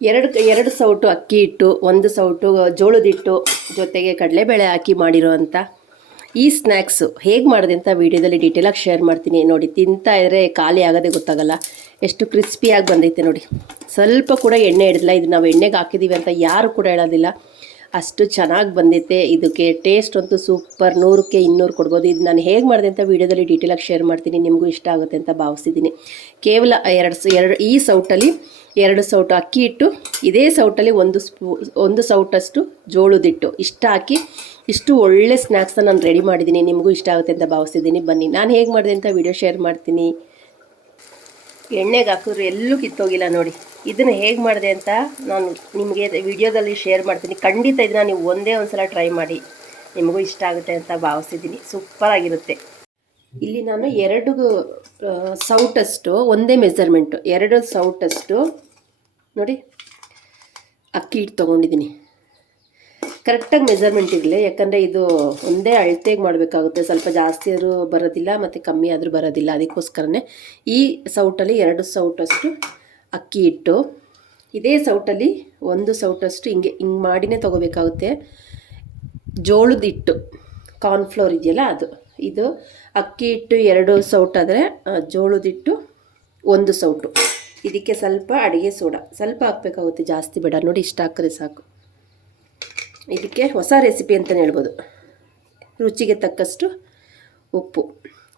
ಎರಡು ಸೌಟು ಅಕ್ಕಿ ಹಿಟ್ಟು, ಒಂದು ಸೌಟು ಜೋಳದ ಹಿಟ್ಟು, ಜೊತೆಗೆ ಕಡಲೆಬೇಳೆ ಹಾಕಿ ಮಾಡಿರೋವಂಥ ಈ ಸ್ನ್ಯಾಕ್ಸು ಹೇಗೆ ಮಾಡಿದೆ ಅಂತ ವೀಡಿಯೋದಲ್ಲಿ ಡೀಟೇಲಾಗಿ ಶೇರ್ ಮಾಡ್ತೀನಿ. ನೋಡಿ, ತಿಂತಾ ಇದ್ದರೆ ಖಾಲಿ ಆಗೋದೇ ಗೊತ್ತಾಗಲ್ಲ. ಎಷ್ಟು ಕ್ರಿಸ್ಪಿಯಾಗಿ ಬಂದೈತೆ ನೋಡಿ. ಸ್ವಲ್ಪ ಕೂಡ ಎಣ್ಣೆ ಹಿಡಿದಿಲ್ಲ. ಇದು ನಾವು ಎಣ್ಣೆಗೆ ಹಾಕಿದ್ದೀವಿ ಅಂತ ಯಾರು ಕೂಡ ಹೇಳೋದಿಲ್ಲ. ಅಷ್ಟು ಚೆನ್ನಾಗಿ ಬಂದೈತೆ. ಇದಕ್ಕೆ ಟೇಸ್ಟ್ ಅಂತೂ ಸೂಪರ್, 100ಕ್ಕೆ 200 ಕೊಡ್ಬೋದು. ಇದು ನಾನು ಹೇಗೆ ಮಾಡಿದೆ ಅಂತ ವೀಡಿಯೋದಲ್ಲಿ ಡೀಟೇಲಾಗಿ ಶೇರ್ ಮಾಡ್ತೀನಿ. ನಿಮಗೂ ಇಷ್ಟ ಆಗುತ್ತೆ ಅಂತ ಭಾವಿಸಿದ್ದೀನಿ. ಕೇವಲ ಈ ಸೌಟಲ್ಲಿ 2 ಸೌಟು ಅಕ್ಕಿ ಹಿಟ್ಟು, ಇದೇ ಸೌಟಲ್ಲಿ ಒಂದು ಸೌಟಷ್ಟು ಜೋಳದ ಹಿಟ್ಟು ಇಷ್ಟ ಹಾಕಿ ಇಷ್ಟು ಒಳ್ಳೆ ಸ್ನ್ಯಾಕ್ಸ್ನ ನಾನು ರೆಡಿ ಮಾಡಿದ್ದೀನಿ. ನಿಮಗೂ ಇಷ್ಟ ಆಗುತ್ತೆ ಅಂತ ಭಾವಿಸಿದ್ದೀನಿ. ಬನ್ನಿ ನಾನು ಹೇಗೆ ಮಾಡಿದೆ ಅಂತ ವಿಡಿಯೋ ಶೇರ್ ಮಾಡ್ತೀನಿ. ಎಣ್ಣೆಗೆ ಹಾಕಿದ್ರೆ ಎಲ್ಲೂ ಕಿತ್ತೋಗಿಲ್ಲ ನೋಡಿ. ಇದನ್ನು ಹೇಗೆ ಮಾಡಿದೆ ಅಂತ ನಾನು ನಿಮಗೆ ವಿಡಿಯೋದಲ್ಲಿ ಶೇರ್ ಮಾಡ್ತೀನಿ. ಖಂಡಿತ ಇದನ್ನು ನೀವು ಒಂದೇ ಒಂದು ಸಲ ಟ್ರೈ ಮಾಡಿ, ನಿಮಗೂ ಇಷ್ಟ ಆಗುತ್ತೆ ಅಂತ ಭಾವಿಸಿದ್ದೀನಿ. ಸೂಪರಾಗಿರುತ್ತೆ. ಇಲ್ಲಿ ನಾನು 2 ಸೌಟಷ್ಟು, ಒಂದೇ ಮೆಜರ್ಮೆಂಟು, 2 ಸೌಟಷ್ಟು ನೋಡಿ ಅಕ್ಕಿ ಹಿಟ್ಟು ತೊಗೊಂಡಿದ್ದೀನಿ. ಕರೆಕ್ಟಾಗಿ ಮೆಜರ್ಮೆಂಟ್ ಇರಲಿ, ಯಾಕಂದರೆ ಇದು ಒಂದೇ ಅಳತೆಗೆ ಮಾಡಬೇಕಾಗುತ್ತೆ. ಸ್ವಲ್ಪ ಜಾಸ್ತಿ ಆದರೂ ಬರೋದಿಲ್ಲ ಮತ್ತು ಕಮ್ಮಿ ಆದರೂ ಬರೋದಿಲ್ಲ. ಅದಕ್ಕೋಸ್ಕರನೇ ಈ ಸೌಟಲ್ಲಿ 2 ಸೌಟಷ್ಟು ಅಕ್ಕಿ ಹಿಟ್ಟು, ಇದೇ ಸೌಟಲ್ಲಿ 1 ಸೌಟಷ್ಟು ಹಿಂಗೆ ಮಾಡಿನೇ ತೊಗೋಬೇಕಾಗುತ್ತೆ ಜೋಳದ ಹಿಟ್ಟು. ಕಾರ್ನ್ಫ್ಲೋರ್ ಇದೆಯಲ್ಲ ಅದು. ಇದು ಅಕ್ಕಿ ಹಿಟ್ಟು 2 ಸೌಟಾದರೆ ಜೋಳದ ಹಿಟ್ಟು 1 ಸೌಟು. ಇದಕ್ಕೆ ಸ್ವಲ್ಪ ಅಡುಗೆ ಸೋಡಾ ಸ್ವಲ್ಪ ಹಾಕಬೇಕಾಗುತ್ತೆ, ಜಾಸ್ತಿ ಬೇಡ. ನೋಡಿ, ಇಷ್ಟ ಹಾಕಿದ್ರೆ ಸಾಕು. ಇದಕ್ಕೆ ಹೊಸ ರೆಸಿಪಿ ಅಂತಲೇ ಹೇಳ್ಬೋದು. ರುಚಿಗೆ ತಕ್ಕಷ್ಟು ಉಪ್ಪು.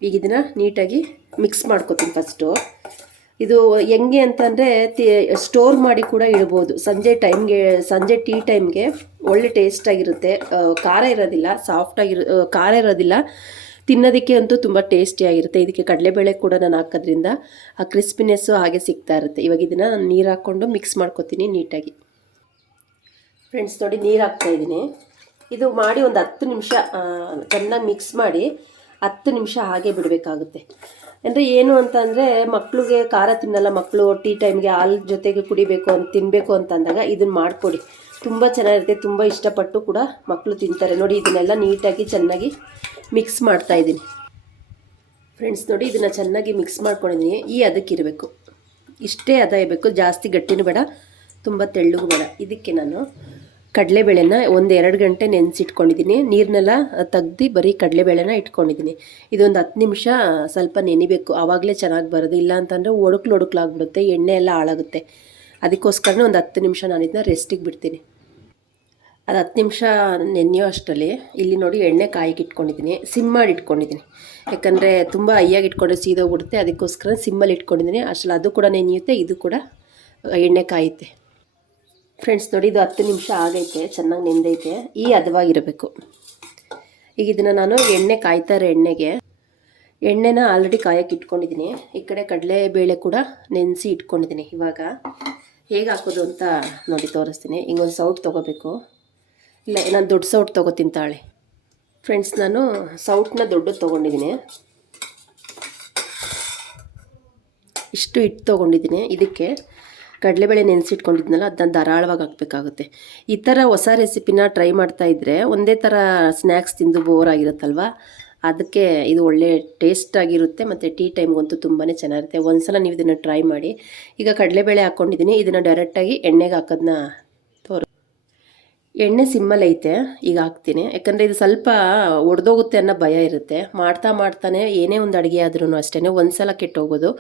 ಈಗ ಇದನ್ನು ನೀಟಾಗಿ ಮಿಕ್ಸ್ ಮಾಡ್ಕೊತೀನಿ ಫಸ್ಟು. ಇದು ಹೆಂಗೆ ಅಂತಂದರೆ ಸ್ಟೋರ್ ಮಾಡಿ ಕೂಡ ಇಡ್ಬೋದು. ಸಂಜೆ ಟೀ ಟೈಮ್ಗೆ ಒಳ್ಳೆ ಟೇಸ್ಟಾಗಿರುತ್ತೆ. ಖಾರ ಇರೋದಿಲ್ಲ, ಖಾರ ಇರೋದಿಲ್ಲ. ತಿನ್ನೋದಕ್ಕೆ ಅಂತೂ ತುಂಬ ಟೇಸ್ಟಿಯಾಗಿರುತ್ತೆ. ಇದಕ್ಕೆ ಕಡಲೆಬೇಳೆ ಕೂಡ ನಾನು ಹಾಕೋದ್ರಿಂದ ಆ ಕ್ರಿಸ್ಪಿನೆಸ್ಸು ಹಾಗೆ ಸಿಗ್ತಾ ಇರುತ್ತೆ. ಇವಾಗ ಇದನ್ನು ನಾನು ನೀರು ಹಾಕ್ಕೊಂಡು ಮಿಕ್ಸ್ ಮಾಡ್ಕೊತೀನಿ ನೀಟಾಗಿ. ಫ್ರೆಂಡ್ಸ್ ನೋಡಿ, ನೀರು ಹಾಕ್ತಾಯಿದ್ದೀನಿ. ಇದು ಮಾಡಿ ಒಂದು 10 ನಿಮಿಷ ಚೆನ್ನಾಗಿ ಮಿಕ್ಸ್ ಮಾಡಿ 10 ನಿಮಿಷ ಹಾಗೆ ಬಿಡಬೇಕಾಗುತ್ತೆ. ಅಂದರೆ ಏನು ಅಂತ ಅಂದರೆ, ಮಕ್ಕಳಿಗೆ ಖಾರ ತಿನ್ನಲ್ಲ ಮಕ್ಕಳು, ಟೀ ಟೈಮ್ಗೆ ಹಾಲು ಜೊತೆಗೆ ತಿನ್ನಬೇಕು ಅಂತಂದಾಗ ಇದನ್ನು ಮಾಡಿಕೊಡಿ. ತುಂಬ ಚೆನ್ನಾಗಿರುತ್ತೆ. ತುಂಬ ಇಷ್ಟಪಟ್ಟು ಕೂಡ ಮಕ್ಕಳು ತಿಂತಾರೆ. ನೋಡಿ, ಇದನ್ನೆಲ್ಲ ನೀಟಾಗಿ ಚೆನ್ನಾಗಿ ಮಿಕ್ಸ್ ಮಾಡ್ತಾಯಿದ್ದೀನಿ. ಫ್ರೆಂಡ್ಸ್ ನೋಡಿ, ಇದನ್ನು ಚೆನ್ನಾಗಿ ಮಿಕ್ಸ್ ಮಾಡ್ಕೊಂಡಿದ್ದೀನಿ. ಈ ಅದಕ್ಕಿರಬೇಕು, ಇಷ್ಟೇ ಅದ ಇರಬೇಕು. ಜಾಸ್ತಿ ಗಟ್ಟಿನೂ ಬೇಡ, ತುಂಬ ತೆಳ್ಳಗೂ ಬೇಡ. ಇದಕ್ಕೆ ನಾನು ಕಡಲೆಬೇಳೆನ 1-2 ಗಂಟೆ ನೆನೆಸಿಟ್ಕೊಂಡಿದ್ದೀನಿ. ನೀರನ್ನೆಲ್ಲ ತೆಗ್ದು ಬರೀ ಕಡಲೆಬೇಳೆನ ಇಟ್ಕೊಂಡಿದ್ದೀನಿ. ಇದೊಂದು 10 ನಿಮಿಷ ಸ್ವಲ್ಪ ನೆನಿಬೇಕು, ಆವಾಗಲೇ ಚೆನ್ನಾಗಿ ಬರೋದು. ಇಲ್ಲ ಅಂತಂದರೆ ಒಡಕ್ಲಾಗ್ಬಿಡುತ್ತೆ, ಎಣ್ಣೆ ಎಲ್ಲ ಹಾಳಾಗುತ್ತೆ. ಅದಕ್ಕೋಸ್ಕರನೇ ಒಂದು 10 ನಿಮಿಷ ನಾನು ಇದನ್ನ ರೆಸ್ಟಿಗೆ ಬಿಡ್ತೀನಿ. ಅದು 10 ನಿಮಿಷ ನೆನೆಯೋ ಅಷ್ಟರಲ್ಲಿ ಇಲ್ಲಿ ನೋಡಿ ಎಣ್ಣೆ ಕಾಯಿಗೆ ಇಟ್ಕೊಂಡಿದ್ದೀನಿ. ಸಿಮ್ ಮಾಡಿ ಇಟ್ಕೊಂಡಿದ್ದೀನಿ, ಯಾಕಂದರೆ ತುಂಬ ಹೈಯಾಗಿ ಇಟ್ಕೊಂಡ್ರೆ ಸೀದೋಗ್ಬಿಡುತ್ತೆ. ಅದಕ್ಕೋಸ್ಕರ ಸಿಮ್ಮಲ್ಲಿ ಇಟ್ಕೊಂಡಿದ್ದೀನಿ. ಅಷ್ಟರಲ್ಲಿ ಅದು ಕೂಡ ನೆನೆಯುತ್ತೆ, ಇದು ಕೂಡ ಎಣ್ಣೆ ಕಾಯುತ್ತೆ. ಫ್ರೆಂಡ್ಸ್ ನೋಡಿ, ಇದು 10 ನಿಮಿಷ ಆಗೈತೆ, ಚೆನ್ನಾಗಿ ನೆಂದೈತೆ. ಈ ಹದವಾಗಿರಬೇಕು. ಈಗ ಇದನ್ನು ನಾನು ಎಣ್ಣೆ ಕಾಯ್ತಾರೆ ಎಣ್ಣೆನ ಆಲ್ರೆಡಿ ಕಾಯಕ್ಕೆ ಇಟ್ಕೊಂಡಿದ್ದೀನಿ. ಈ ಕಡೆ ಕಡಲೆಬೇಳೆ ಕೂಡ ನೆನೆಸಿ ಇಟ್ಕೊಂಡಿದ್ದೀನಿ. ಇವಾಗ ಹೇಗೆ ಹಾಕೋದು ಅಂತ ನೋಡಿ ತೋರಿಸ್ತೀನಿ. ಹಿಂಗೊಂದು ಸೌಟ್ ತೊಗೋಬೇಕು. ಇಲ್ಲ, ನಾನು ದೊಡ್ಡ ಸೌಟ್ ತೊಗೋತೀನಿ ತಾಳೆ. ಫ್ರೆಂಡ್ಸ್, ನಾನು ಸೌಟ್ನ ದೊಡ್ಡದು ತೊಗೊಂಡಿದ್ದೀನಿ. ಇಷ್ಟು ಹಿಟ್ಟು ತೊಗೊಂಡಿದ್ದೀನಿ. ಇದಕ್ಕೆ ಕಡಲೆಬೇಳೆ ನೆನೆಸಿಟ್ಕೊಂಡಿದ್ನಲ್ಲ, ಅದನ್ನ ಧಾರಾಳವಾಗಿ ಹಾಕಬೇಕಾಗುತ್ತೆ. ಈ ಥರ ಹೊಸ ರೆಸಿಪಿನ ಟ್ರೈ ಮಾಡ್ತಾಯಿದ್ರೆ ಒಂದೇ ಥರ ಸ್ನ್ಯಾಕ್ಸ್ ತಿಂದು ಬೋರ್ ಆಗಿರುತ್ತಲ್ವ, ಅದಕ್ಕೆ ಇದು ಒಳ್ಳೆ ಟೇಸ್ಟಾಗಿರುತ್ತೆ. ಮತ್ತು ಟೀ ಟೈಮ್ಗಂತೂ ತುಂಬಾ ಚೆನ್ನಾಗಿರುತ್ತೆ. ಒಂದು ಸಲ ನೀವು ಇದನ್ನು ಟ್ರೈ ಮಾಡಿ. ಈಗ ಕಡಲೆಬೇಳೆ ಹಾಕ್ಕೊಂಡಿದ್ದೀನಿ. ಇದನ್ನು ಡೈರೆಕ್ಟಾಗಿ ಎಣ್ಣೆಗೆ ಹಾಕೋದನ್ನ ಎಣ್ಣೆ ಸಿಮ್ಮಲ್ಲಿ ಐತೆ. ಈಗ ಹಾಕ್ತೀನಿ, ಯಾಕಂದರೆ ಇದು ಸ್ವಲ್ಪ ಒಡೆದೋಗುತ್ತೆ ಅನ್ನೋ ಭಯ ಇರುತ್ತೆ. ಮಾಡ್ತಾನೆ ಏನೇ ಒಂದು ಅಡುಗೆ ಆದ್ರೂ ಅಷ್ಟೇ, ಒಂದು ಸಲ ಕೆಟ್ಟೋಗ್ಬೋದು,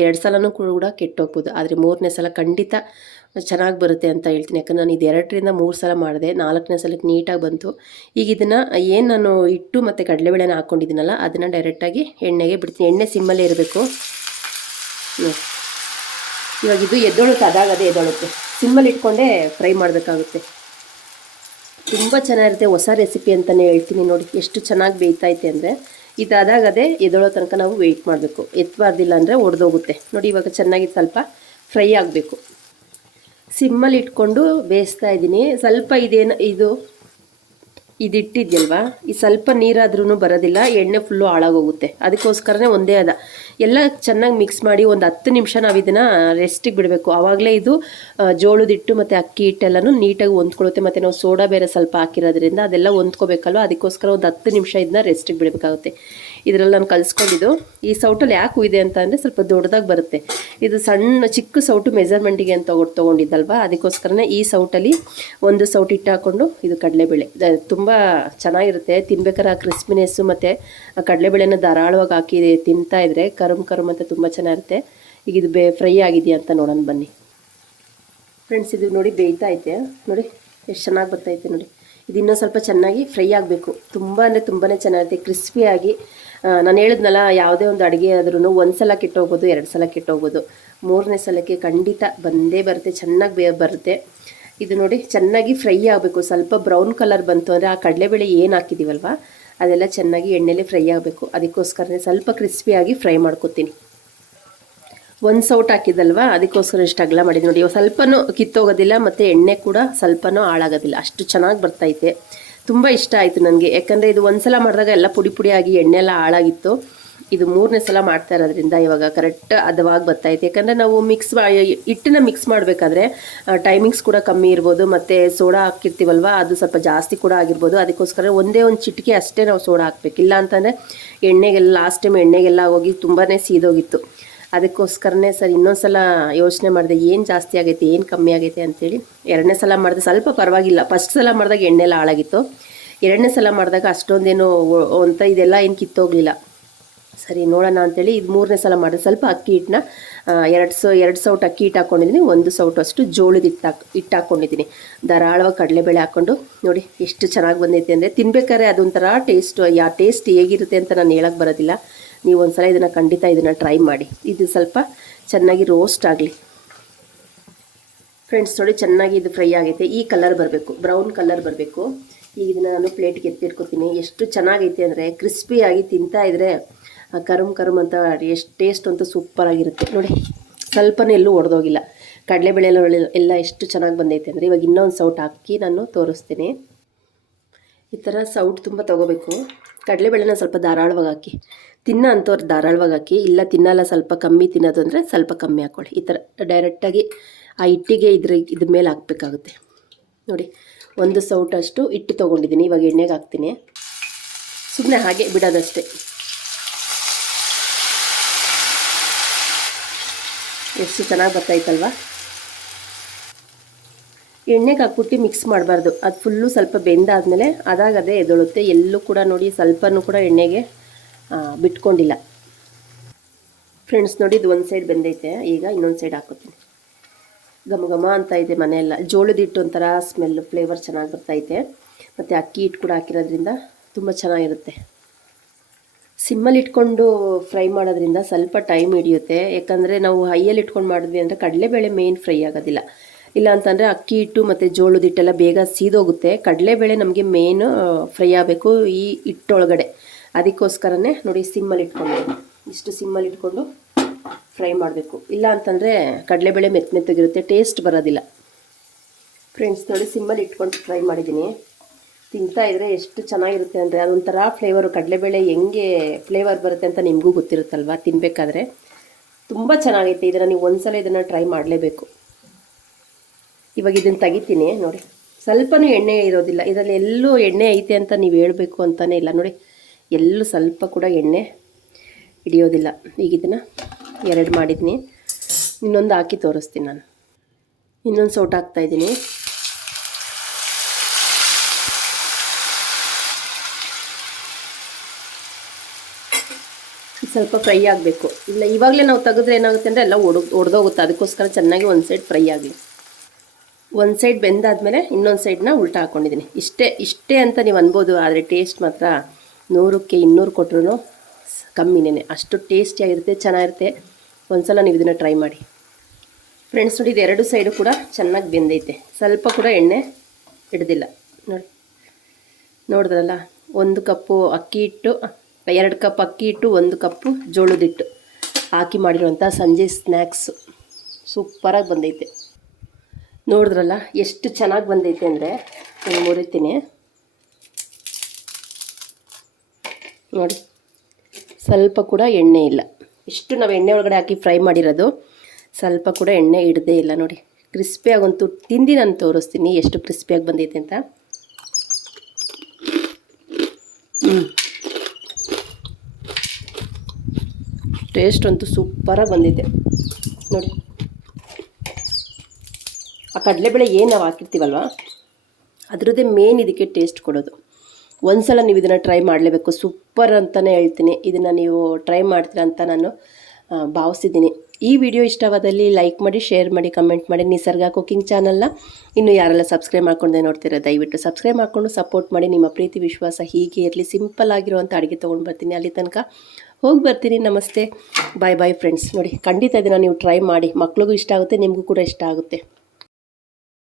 2 ಸಲನೂ ಕೂಡ ಕೆಟ್ಟೋಗ್ಬೋದು. ಆದರೆ 3ನೇ ಸಲ ಖಂಡಿತ ಚೆನ್ನಾಗಿ ಬರುತ್ತೆ ಅಂತ ಹೇಳ್ತೀನಿ. ಯಾಕಂದರೆ ನಾನು ಇದು 2ರಿಂದ 3 ಸಲ ಮಾಡಿದೆ, 4ನೇ ಸಲಕ್ಕೆ ನೀಟಾಗಿ ಬಂತು. ಈಗ ಇದನ್ನು ಏನು ನಾನು ಹಿಟ್ಟು ಮತ್ತು ಕಡಲೆಬೇಳೆನ ಹಾಕ್ಕೊಂಡಿದ್ದೀನಲ್ಲ, ಅದನ್ನು ಡೈರೆಕ್ಟಾಗಿ ಎಣ್ಣೆಗೆ ಬಿಡ್ತೀನಿ. ಎಣ್ಣೆ ಸಿಮ್ಮಲ್ಲೇ ಇರಬೇಕು. ಇವಾಗ ಇದು ಅದಾಗದೇ ಎದ್ದೊಳುತ್ತೆ. ಸಿಮ್ಮಲ್ಲಿ ಇಟ್ಕೊಂಡೇ ಫ್ರೈ ಮಾಡಬೇಕಾಗುತ್ತೆ. ತುಂಬ ಚೆನ್ನಾಗಿರುತ್ತೆ. ಹೊಸ ರೆಸಿಪಿ ಅಂತಲೇ ಹೇಳ್ತೀನಿ. ನೋಡಿ ಎಷ್ಟು ಚೆನ್ನಾಗಿ ಬೇಯ್ತೈತೆ ಅಂದರೆ, ಇದು ಅದಾಗದೇ ಎದ್ದೊಳೋ ತನಕ ನಾವು ವೆಯ್ಟ್ ಮಾಡಬೇಕು. ಎತ್ತಬಾರ್ದಿಲ್ಲ ಅಂದರೆ ಒಡೆದೋಗುತ್ತೆ. ನೋಡಿ, ಇವಾಗ ಚೆನ್ನಾಗಿ ಸ್ವಲ್ಪ ಫ್ರೈ ಆಗಬೇಕು. ಸಿಮ್ಮಲ್ಲಿ ಇಟ್ಕೊಂಡು ಬೇಯಿಸ್ತಾ ಇದ್ದೀನಿ. ಸ್ವಲ್ಪ ಇದಿಟ್ಟಿದ್ಯಲ್ವಾ, ಈ ಸ್ವಲ್ಪ ನೀರಾದ್ರೂ ಬರೋದಿಲ್ಲ, ಎಣ್ಣೆ ಫುಲ್ಲು ಹಾಳಾಗೋಗುತ್ತೆ. ಅದಕ್ಕೋಸ್ಕರನೇ ಒಂದೇ ಎಲ್ಲ ಚೆನ್ನಾಗಿ ಮಿಕ್ಸ್ ಮಾಡಿ ಒಂದು 10 ನಿಮಿಷ ನಾವು ಇದನ್ನು ರೆಸ್ಟಿಗೆ ಬಿಡಬೇಕು. ಆವಾಗಲೇ ಇದು ಜೋಳದ ಹಿಟ್ಟು ಮತ್ತು ಅಕ್ಕಿ ಹಿಟ್ಟೆಲ್ಲನೂ ನೀಟಾಗಿ ಹೊಂದ್ಕೊಳ್ಳುತ್ತೆ. ಮತ್ತು ನಾವು ಸೋಡಾ ಬೇರೆ ಸ್ವಲ್ಪ ಹಾಕಿರೋದ್ರಿಂದ ಅದೆಲ್ಲ ಹೊಂದ್ಕೋಬೇಕಲ್ವ, ಅದಕ್ಕೋಸ್ಕರ ಒಂದು 10 ನಿಮಿಷ ಇದನ್ನ ರೆಸ್ಟಿಗೆ ಬಿಡಬೇಕಾಗುತ್ತೆ. ಇದರಲ್ಲಿ ನಾನು ಕಲಿಸ್ಕೊಂಡಿದ್ದು. ಈ ಸೌಟಲ್ಲಿ ಯಾಕೆ ಇದೆ ಅಂತ ಅಂದರೆ ಸ್ವಲ್ಪ ದೊಡ್ಡದಾಗಿ ಬರುತ್ತೆ. ಇದು ಸಣ್ಣ ಚಿಕ್ಕ ಸೌಟು ಮೆಜರ್ಮೆಂಟಿಗೆ ಅಂತ ತೊಗೊಂಡಿದ್ದಲ್ವ, ಅದಕ್ಕೋಸ್ಕರನೇ ಈ ಸೌಟಲ್ಲಿ ಒಂದು ಸೌಟು ಇಟ್ಟು ಹಾಕ್ಕೊಂಡು ಇದು ಕಡಲೆಬೇಳೆ ತುಂಬ ಚೆನ್ನಾಗಿರುತ್ತೆ. ತಿನ್ಬೇಕಾದ್ರೆ ಆ ಕ್ರಿಸ್ಪಿನೆಸ್ಸು ಮತ್ತು ಕಡಲೆಬೇಳೆನ ಧಾರಾಳವಾಗಿ ಹಾಕಿ ತಿಂತಾಯಿದ್ರೆ ಕರುಮ್ ಅಂತ ತುಂಬ ಚೆನ್ನಾಗಿರುತ್ತೆ. ಈಗ ಇದು ಫ್ರೈ ಆಗಿದೆಯಾ ಅಂತ ನೋಡೋಣ ಬನ್ನಿ ಫ್ರೆಂಡ್ಸ್. ಇದು ನೋಡಿ ಬೇಯ್ತಾ ಐತೆ ನೋಡಿ, ಎಷ್ಟು ಚೆನ್ನಾಗಿ ಬರ್ತೈತೆ ನೋಡಿ. ಇದು ಇನ್ನೂ ಸ್ವಲ್ಪ ಚೆನ್ನಾಗಿ ಫ್ರೈ ಆಗಬೇಕು. ತುಂಬ ಅಂದರೆ ತುಂಬಾ ಚೆನ್ನಾಗಿರುತ್ತೆ, ಕ್ರಿಸ್ಪಿಯಾಗಿ. ನಾನು ಹೇಳಿದ್ನಲ್ಲ, ಯಾವುದೇ ಒಂದು ಅಡುಗೆ ಆದ್ರೂ ಒಂದು ಸಲ ಕೆಟ್ಟೋಗ್ಬೋದು, 2 ಸಲ ಕೆಟ್ಟೋಗ್ಬೋದು, 3ನೇ ಸಲಕ್ಕೆ ಖಂಡಿತ ಬಂದೇ ಬರುತ್ತೆ, ಚೆನ್ನಾಗಿ ಬರುತ್ತೆ. ಇದು ನೋಡಿ ಚೆನ್ನಾಗಿ ಫ್ರೈ ಆಗಬೇಕು. ಸ್ವಲ್ಪ ಬ್ರೌನ್ ಕಲರ್ ಬಂತು ಅಂದರೆ ಆ ಕಡಲೆಬೇಳೆ ಏನು ಹಾಕಿದ್ದೀವಲ್ವ ಅದೆಲ್ಲ ಚೆನ್ನಾಗಿ ಎಣ್ಣೆಲಿ ಫ್ರೈ ಆಗಬೇಕು. ಅದಕ್ಕೋಸ್ಕರನೇ ಸ್ವಲ್ಪ ಕ್ರಿಸ್ಪಿಯಾಗಿ ಫ್ರೈ ಮಾಡ್ಕೊತೀನಿ. ಒಂದು ಸೌಟ್ ಹಾಕಿದಲ್ವ, ಅದಕ್ಕೋಸ್ಕರ ಇಷ್ಟು ಅಗಲ ಮಾಡಿದ್ದು ನೋಡಿ. ಸ್ವಲ್ಪನೂ ಕಿತ್ತೋಗೋದಿಲ್ಲ ಮತ್ತು ಎಣ್ಣೆ ಕೂಡ ಸ್ವಲ್ಪನೂ ಹಾಳಾಗೋದಿಲ್ಲ, ಅಷ್ಟು ಚೆನ್ನಾಗಿ ಬರ್ತೈತೆ. ತುಂಬ ಇಷ್ಟ ಆಯಿತು ನನಗೆ, ಯಾಕಂದರೆ ಇದು ಒಂದು ಸಲ ಮಾಡಿದಾಗ ಎಲ್ಲ ಪುಡಿ ಆಗಿ ಎಣ್ಣೆ ಎಲ್ಲ ಹಾಳಾಗಿತ್ತು. ಇದು 3ನೇ ಸಲ ಮಾಡ್ತಾ ಇರೋದ್ರಿಂದ ಇವಾಗ ಕರೆಕ್ಟ್ ಹದವಾಗಿ ಬರ್ತೈತೆ. ಯಾಕಂದರೆ ನಾವು ಹಿಟ್ಟನ್ನ ಮಿಕ್ಸ್ ಮಾಡಬೇಕಾದ್ರೆ ಟೈಮಿಂಗ್ಸ್ ಕೂಡ ಕಮ್ಮಿ ಇರ್ಬೋದು, ಮತ್ತು ಸೋಡಾ ಹಾಕಿರ್ತೀವಲ್ವ ಅದು ಸ್ವಲ್ಪ ಜಾಸ್ತಿ ಕೂಡ ಆಗಿರ್ಬೋದು. ಅದಕ್ಕೋಸ್ಕರ ಒಂದೇ ಒಂದು ಚಿಟಿಕೆ ಅಷ್ಟೇ ನಾವು ಸೋಡಾ ಹಾಕಬೇಕು. ಇಲ್ಲ ಅಂತಂದರೆ ಎಣ್ಣೆಗೆಲ್ಲ ಲಾಸ್ಟ್ ಟೈಮ್ ಎಣ್ಣೆಗೆಲ್ಲ ಹೋಗಿ ತುಂಬಾ ಸೀದೋಗಿತ್ತು. ಅದಕ್ಕೋಸ್ಕರನೇ ಸರ್ ಇನ್ನೊಂದು ಸಲ ಯೋಚನೆ ಮಾಡಿದೆ, ಏನು ಜಾಸ್ತಿ ಆಗೈತೆ ಏನು ಕಮ್ಮಿ ಆಗೈತೆ ಅಂಥೇಳಿ 2ನೇ ಸಲ ಮಾಡಿದೆ ಸ್ವಲ್ಪ ಪರವಾಗಿಲ್ಲ. ಫಸ್ಟ್ ಸಲ ಮಾಡಿದಾಗ ಎಣ್ಣೆ ಎಲ್ಲ ಹಾಳಾಗಿತ್ತು, 2ನೇ ಸಲ ಮಾಡಿದಾಗ ಅಷ್ಟೊಂದೇನು ಅಂತ ಇದೆಲ್ಲ ಏನು ಕಿತ್ತೋಗಲಿಲ್ಲ. ಸರಿ ನೋಡೋಣ ಅಂಥೇಳಿ ಇದು 3ನೇ ಸಲ ಮಾಡಿದೆ. ಸ್ವಲ್ಪ ಅಕ್ಕಿ ಹಿಟ್ಟನ್ನ 2 ಸೌಟ್ ಅಕ್ಕಿ ಹಿಟ್ಟು ಹಾಕ್ಕೊಂಡಿದ್ದೀನಿ, 1 ಸೌಟು ಅಷ್ಟು ಜೋಳದ ಹಿಟ್ಟು ಹಾಕ್ಕೊಂಡಿದ್ದೀನಿ. ಧಾರಾಳವಾಗಿ ಕಡಲೆಬೇಳೆ ಹಾಕ್ಕೊಂಡು ನೋಡಿ ಎಷ್ಟು ಚೆನ್ನಾಗಿ ಬಂದೈತೆ ಅಂದರೆ ತಿನ್ಬೇಕಾದ್ರೆ ಅದೊಂಥರ ಟೇಸ್ಟ್ ಹೇಗಿರುತ್ತೆ ಅಂತ ನಾನು ಹೇಳೋಕ್ಕೆ ಬರೋದಿಲ್ಲ. ನೀವು ಒಂದು ಸಲ ಇದನ್ನು ಖಂಡಿತ ಟ್ರೈ ಮಾಡಿ. ಇದು ಸ್ವಲ್ಪ ಚೆನ್ನಾಗಿ ರೋಸ್ಟ್ ಆಗಲಿ ಫ್ರೆಂಡ್ಸ್. ನೋಡಿ ಚೆನ್ನಾಗಿ ಇದು ಫ್ರೈ ಆಗೈತೆ, ಈ ಕಲರ್ ಬರಬೇಕು, ಬ್ರೌನ್ ಕಲರ್ ಬರಬೇಕು. ಈಗ ಇದನ್ನು ನಾನು ಪ್ಲೇಟ್ಗೆ ಎತ್ತಿಟ್ಕೊತೀನಿ. ಎಷ್ಟು ಚೆನ್ನಾಗೈತೆ ಅಂದರೆ ಕ್ರಿಸ್ಪಿಯಾಗಿ ತಿಂತಾಯಿದ್ರೆ ಕರುಮ್ ಅಂತ ಎಷ್ಟು ಟೇಸ್ಟ್ ಅಂತೂ ಸೂಪರಾಗಿರುತ್ತೆ ನೋಡಿ. ಸ್ವಲ್ಪನೇ ಎಲ್ಲೂ ಒಡೆದೋಗಿಲ್ಲ, ಕಡಲೆಬೇಳೆ ಎಲ್ಲ ಎಷ್ಟು ಚೆನ್ನಾಗಿ ಬಂದೈತೆ ಅಂದರೆ. ಇವಾಗ ಇನ್ನೊಂದು ಸೌಟ್ ಹಾಕಿ ನಾನು ತೋರಿಸ್ತೀನಿ. ಈ ಥರ ಸೌಟ್ ತುಂಬ ತೊಗೋಬೇಕು. ಕಡಲೆಬೇಳೆನ ಸ್ವಲ್ಪ ಧಾರಾಳವಾಗಿ ಹಾಕಿ, ಅಂಥವ್ರು ಧಾರಾಳವಾಗಿ ಹಾಕಿ, ಇಲ್ಲ ತಿನ್ನಲ್ಲ ಸ್ವಲ್ಪ ಕಮ್ಮಿ ತಿನ್ನೋದು ಅಂದರೆ ಸ್ವಲ್ಪ ಕಮ್ಮಿ ಹಾಕ್ಕೊಳ್ಳಿ. ಈ ಥರ ಡೈರೆಕ್ಟಾಗಿ ಆ ಹಿಟ್ಟಿಗೆ ಇದ್ರ ಮೇಲೆ ಹಾಕಬೇಕಾಗುತ್ತೆ ನೋಡಿ. 1 ಸೌಟಷ್ಟು ಹಿಟ್ಟು ತೊಗೊಂಡಿದ್ದೀನಿ, ಇವಾಗ ಎಣ್ಣೆಗೆ ಹಾಕ್ತೀನಿ. ಸುಮ್ಮನೆ ಹಾಗೆ ಬಿಡೋದಷ್ಟೇ. ಎಷ್ಟು ಚೆನ್ನಾಗಿ ಬರ್ತಾಯಿತ್ತಲ್ವ. ಎಣ್ಣೆಗೆ ಹಾಕ್ಬಿಟ್ಟು ಮಿಕ್ಸ್ ಮಾಡಬಾರ್ದು, ಅದು ಫುಲ್ಲು ಸ್ವಲ್ಪ ಬೆಂದಾದಮೇಲೆ ಅದಾಗದೇ ಎದೊಳುತ್ತೆ. ಎಲ್ಲೂ ಕೂಡ ನೋಡಿ ಸ್ವಲ್ಪನೂ ಕೂಡ ಎಣ್ಣೆಗೆ ಬಿಟ್ಕೊಂಡಿಲ್ಲ ಫ್ರೆಂಡ್ಸ್. ನೋಡಿ ಇದು ಒಂದು ಸೈಡ್ ಬೆಂದೈತೆ, ಈಗ ಇನ್ನೊಂದು ಸೈಡ್ ಹಾಕೋತೀನಿ. ಘಮ ಅಂತ ಇದೆ ಮನೆಯೆಲ್ಲ. ಜೋಳದ ಹಿಟ್ಟು ಒಂಥರ ಸ್ಮೆಲ್ಲು ಫ್ಲೇವರ್ ಚೆನ್ನಾಗಿ ಬರ್ತೈತೆ, ಮತ್ತು ಅಕ್ಕಿ ಹಿಟ್ಟು ಕೂಡ ಹಾಕಿರೋದ್ರಿಂದ ತುಂಬ ಚೆನ್ನಾಗಿರುತ್ತೆ. ಸಿಮ್ಮಲ್ಲಿ ಇಟ್ಕೊಂಡು ಫ್ರೈ ಮಾಡೋದ್ರಿಂದ ಸ್ವಲ್ಪ ಟೈಮ್ ಹಿಡಿಯುತ್ತೆ. ಯಾಕಂದರೆ ನಾವು ಹೈಯಲ್ಲಿ ಇಟ್ಕೊಂಡು ಮಾಡಿದ್ವಿ ಅಂದರೆ ಕಡಲೆಬೇಳೆ ಮೇನ್ ಫ್ರೈ ಆಗೋದಿಲ್ಲ. ಇಲ್ಲ ಅಂತಂದರೆ ಅಕ್ಕಿ ಹಿಟ್ಟು ಮತ್ತು ಜೋಳದ ಹಿಟ್ಟೆಲ್ಲ ಬೇಗ ಸೀದೋಗುತ್ತೆ. ಕಡಲೆಬೇಳೆ ನಮಗೆ ಮೇನು ಫ್ರೈ ಆಗಬೇಕು ಈ ಹಿಟ್ಟೊಳಗಡೆ. ಅದಕ್ಕೋಸ್ಕರನೇ ನೋಡಿ ಸಿಮ್ಮಲ್ಲಿ ಇಟ್ಕೊಂಡು ಫ್ರೈ ಮಾಡಬೇಕು. ಇಲ್ಲ ಅಂತಂದರೆ ಕಡಲೆಬೇಳೆ ಮೆತ್ತಗಿರುತ್ತೆ, ಟೇಸ್ಟ್ ಬರೋದಿಲ್ಲ ಫ್ರೆಂಡ್ಸ್. ನೋಡಿ ಸಿಮ್ಮಲ್ಲಿ ಇಟ್ಕೊಂಡು ಫ್ರೈ ಮಾಡಿದ್ದೀನಿ. ತಿಂತಾಯಿದ್ರೆ ಎಷ್ಟು ಚೆನ್ನಾಗಿರುತ್ತೆ ಅಂದರೆ ಅದೊಂಥರ ಫ್ಲೇವರು. ಕಡಲೆಬೇಳೆ ಹೆಂಗೆ ಫ್ಲೇವರ್ ಬರುತ್ತೆ ಅಂತ ನಿಮಗೂ ಗೊತ್ತಿರುತ್ತಲ್ವ, ತಿನ್ನಬೇಕಾದ್ರೆ ತುಂಬ ಚೆನ್ನಾಗೈತೆ. ಇದನ್ನು ನೀವು ಒಂದು ಸಲ ಇದನ್ನು ಟ್ರೈ ಮಾಡಲೇಬೇಕು. ಇವಾಗ ಇದನ್ನು ತೆಗಿತೀನಿ ನೋಡಿ. ಸ್ವಲ್ಪನೂ ಎಣ್ಣೆ ಇರೋದಿಲ್ಲ ಇದರಲ್ಲಿ, ಎಲ್ಲೂ ಎಣ್ಣೆ ಐತೆ ಅಂತ ನೀವು ಹೇಳಬೇಕು ಅಂತಲೇ ಇಲ್ಲ ನೋಡಿ, ಎಲ್ಲೂ ಸ್ವಲ್ಪ ಕೂಡ ಎಣ್ಣೆ ಹಿಡಿಯೋದಿಲ್ಲ. ಈಗ ಇದನ್ನು 2 ಮಾಡಿದ್ದೀನಿ, ಇನ್ನೊಂದು ಹಾಕಿ ತೋರಿಸ್ತೀನಿ ನಾನು. ಇನ್ನೊಂದು ಸೌಟ್ ಹಾಕ್ತಾಯಿದ್ದೀನಿ. ಸ್ವಲ್ಪ ಫ್ರೈ ಆಗಬೇಕು. ಇಲ್ಲ ಇವಾಗಲೇ ನಾವು ತೆಗೆದ್ರೆ ಏನಾಗುತ್ತೆ ಅಂದರೆ ಎಲ್ಲ ಒಡೆದೋಗುತ್ತೆ. ಅದಕ್ಕೋಸ್ಕರ ಚೆನ್ನಾಗಿ ಒಂದು ಸೈಡ್ ಫ್ರೈ ಆಗಲಿ. ಒಂದು ಸೈಡ್ ಬೆಂದಾದಮೇಲೆ ಇನ್ನೊಂದು ಸೈಡನ್ನ ಉಲ್ಟಾ ಹಾಕ್ಕೊಂಡಿದ್ದೀನಿ. ಇಷ್ಟೇ ಅಂತ ನೀವು ಅನ್ಬೋದು, ಆದರೆ ಟೇಸ್ಟ್ ಮಾತ್ರ 100ಕ್ಕೆ 200 ಕೊಟ್ಟರು ಕಮ್ಮಿನೇ. ಅಷ್ಟು ಟೇಸ್ಟಿಯಾಗಿರುತ್ತೆ, ಚೆನ್ನಾಗಿರುತ್ತೆ. ಒಂದು ಸಲ ನೀವು ಇದನ್ನು ಟ್ರೈ ಮಾಡಿ ಫ್ರೆಂಡ್ಸ್. ನೋಡಿ ಇದು 2 ಸೈಡು ಕೂಡ ಚೆನ್ನಾಗಿ ಬೆಂದೈತೆ, ಸ್ವಲ್ಪ ಕೂಡ ಎಣ್ಣೆ ಹಿಡ್ದಿಲ್ಲ ನೋಡಿ. ನೋಡಿದ್ರಲ್ಲ, 1 ಕಪ್ಪು ಅಕ್ಕಿ ಹಿಟ್ಟು, 2 ಕಪ್ ಅಕ್ಕಿ ಹಿಟ್ಟು, 1 ಕಪ್ಪು ಜೋಳದ ಹಿಟ್ಟು ಹಾಕಿ ಮಾಡಿರುವಂಥ ಸಂಜೆ ಸ್ನ್ಯಾಕ್ಸು ಸೂಪರಾಗಿ ಬಂದೈತೆ. ನೋಡಿದ್ರಲ್ಲ ಎಷ್ಟು ಚೆನ್ನಾಗಿ ಬಂದೈತೆ ಅಂದರೆ ನಾನು ಮುರಿತೀನಿ ನೋಡಿ. ಸ್ವಲ್ಪ ಕೂಡ ಎಣ್ಣೆ ಇಲ್ಲ. ಇಷ್ಟು ನಾವು ಎಣ್ಣೆ ಒಳಗಡೆ ಹಾಕಿ ಫ್ರೈ ಮಾಡಿರೋದು, ಸ್ವಲ್ಪ ಕೂಡ ಎಣ್ಣೆ ಹಿಡ್ದೇ ಇಲ್ಲ ನೋಡಿ. ಕ್ರಿಸ್ಪಿಯಾಗಂತೂ ತಿಂದು ನಾನು ತೋರಿಸ್ತೀನಿ ಎಷ್ಟು ಕ್ರಿಸ್ಪಿಯಾಗಿ ಬಂದೈತೆ ಅಂತ. ಟೇಸ್ಟ್ ಅಂತೂ ಸೂಪರಾಗಿ ಬಂದಿದೆ ನೋಡಿ. ಆ ಕಡಲೆಬೇಳೆ ಏನು ನಾವು ಹಾಕಿರ್ತೀವಲ್ವ ಅದರದ್ದೇ ಮೇನ್ ಇದಕ್ಕೆ ಟೇಸ್ಟ್ ಕೊಡೋದು. ಒಂದು ಸಲ ನೀವು ಇದನ್ನು ಟ್ರೈ ಮಾಡಲೇಬೇಕು, ಸೂಪರ್ ಅಂತಲೇ ಹೇಳ್ತೀನಿ. ಇದನ್ನು ನೀವು ಟ್ರೈ ಮಾಡ್ತೀರಾ ಅಂತ ನಾನು ಭಾವಿಸಿದ್ದೀನಿ. ಈ ವಿಡಿಯೋ ಇಷ್ಟವಾದಲ್ಲಿ ಲೈಕ್ ಮಾಡಿ, ಶೇರ್ ಮಾಡಿ, ಕಮೆಂಟ್ ಮಾಡಿ. ನಿಸರ್ಗ ಕುಕಿಂಗ್ ಚಾನಲ್ನ ಇನ್ನೂ ಯಾರೆಲ್ಲ ಸಬ್ಸ್ಕ್ರೈಬ್ ಮಾಡ್ಕೊಂಡೆ ನೋಡ್ತೀರಾ ದಯವಿಟ್ಟು ಸಬ್ಸ್ಕ್ರೈಬ್ ಮಾಡಿಕೊಂಡು ಸಪೋರ್ಟ್ ಮಾಡಿ. ನಿಮ್ಮ ಪ್ರೀತಿ ವಿಶ್ವಾಸ ಹೀಗೆ ಇರಲಿ. ಸಿಂಪಲ್ ಆಗಿರುವಂಥ ಅಡುಗೆ ತೊಗೊಂಡು ಬರ್ತೀನಿ. ಅಲ್ಲಿ ತನಕ ಹೋಗಿ ಬರ್ತೀನಿ. ನಮಸ್ತೆ, ಬಾಯ್ ಬಾಯ್ ಫ್ರೆಂಡ್ಸ್. ನೋಡಿ ಖಂಡಿತ ಇದನ್ನು ನೀವು ಟ್ರೈ ಮಾಡಿ, ಮಕ್ಳಿಗೂ ಇಷ್ಟ ಆಗುತ್ತೆ, ನಿಮಗೂ ಕೂಡ ಇಷ್ಟ ಆಗುತ್ತೆ.